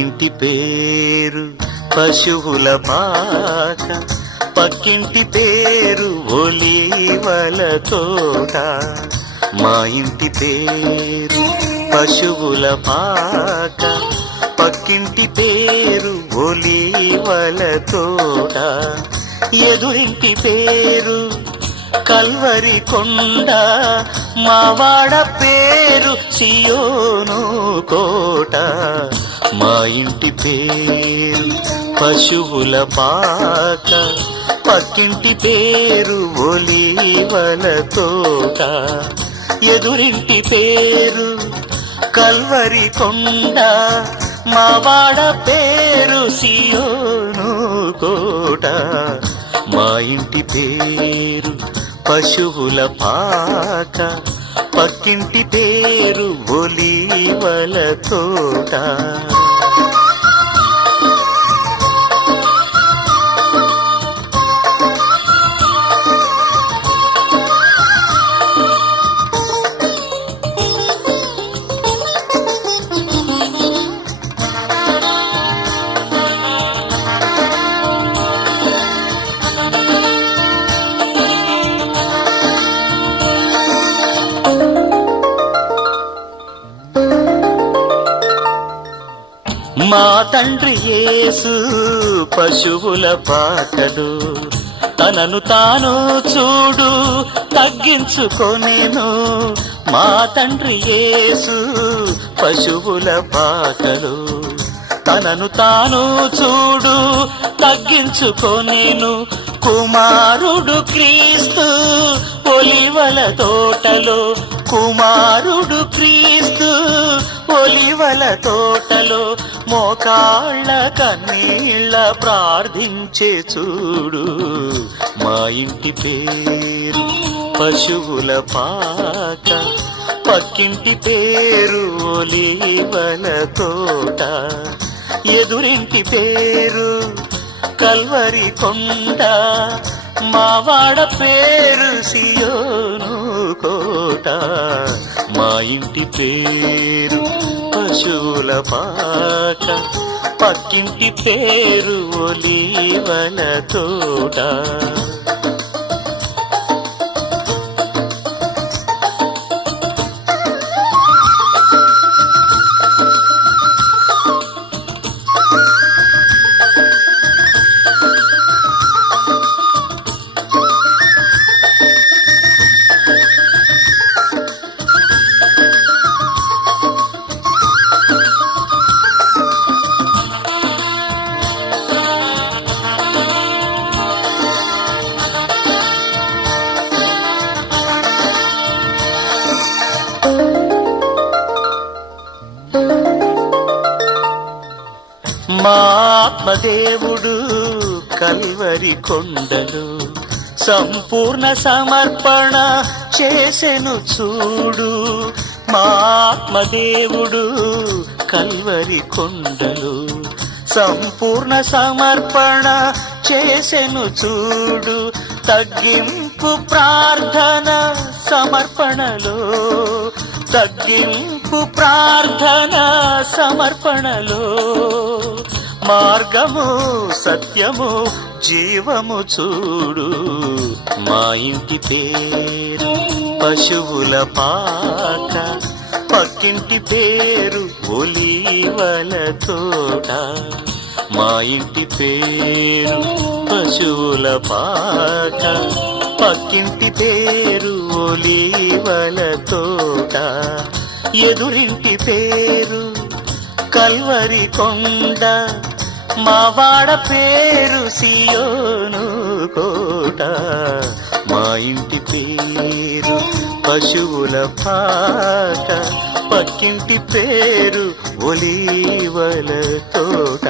ఇంటి పేరు పశువుల పాక, పక్కింటి పేరు ఒలీవల తోట. మా ఇంటి పేరు పశువుల పాక, పక్కింటి పేరు ఒలీవల తోట. ఎదురింటి పేరు కల్వరి కొండ, మావాడ పేరు సియోను కోట. మా ఇంటి పేరు పశువుల పాక, పక్కింటి పేరు ఒలీవల తోట. ఎదురింటి పేరు కల్వరి కొండ, మావాడ పేరు సియోను కోట. మా ఇంటి పేరు పశువుల పాక, పక్కింటి పేరు ఒలీవల తోట. మా తండ్రి యేసు పశువుల పాకలు, తనను తాను చూడు తగ్గించుకొనెను. మా తండ్రి యేసు పశువుల పాకలు, తనను తాను చూడు తగ్గించుకొనెను. కుమారుడు క్రీస్తు ఒలీవల తోటలో, కుమారుడు క్రీస్తు ఒలీవల తోటలో. మోకాళ్ళ కన్నీళ్ళ ప్రార్థించే చూడు. మా ఇంటి పేరు పశువుల పాక, పక్కింటి పేరు ఒలీవల తోట. ఎదురింటి పేరు కల్వరి కొండ, మావాడ పేరు సియోను కోట. మా ఇంటి పేరు పశువుల పాక, పక్కింటి పేరు ఒలీవల తోట. మా ఆత్మదేవుడు కల్వరి కొండలు సంపూర్ణ సమర్పణ చేసెను చూడు. మా ఆత్మదేవుడు కల్వరి కొండలు సంపూర్ణ సమర్పణ చేసెను చూడు. తగ్గింపు ప్రార్థన సమర్పణలో, తగ్గింపు ప్రార్థన సమర్పణలో. మార్గము సత్యము జీవము చూడు. మా ఇంటి పేరు పశువుల పాక, పక్కింటి పేరు ఒలీవల తోట. మా ఇంటి పేరు పశువుల పాక, పక్కింటి పేరు ఒలీవల తోట. ఎదురింటి పేరు కల్వరి కొండ, మావాడ పేరు సియోను కోట. మా ఇంటి పేరు పశువుల పాక, పక్కింటి పేరు ఒలీవల తోట.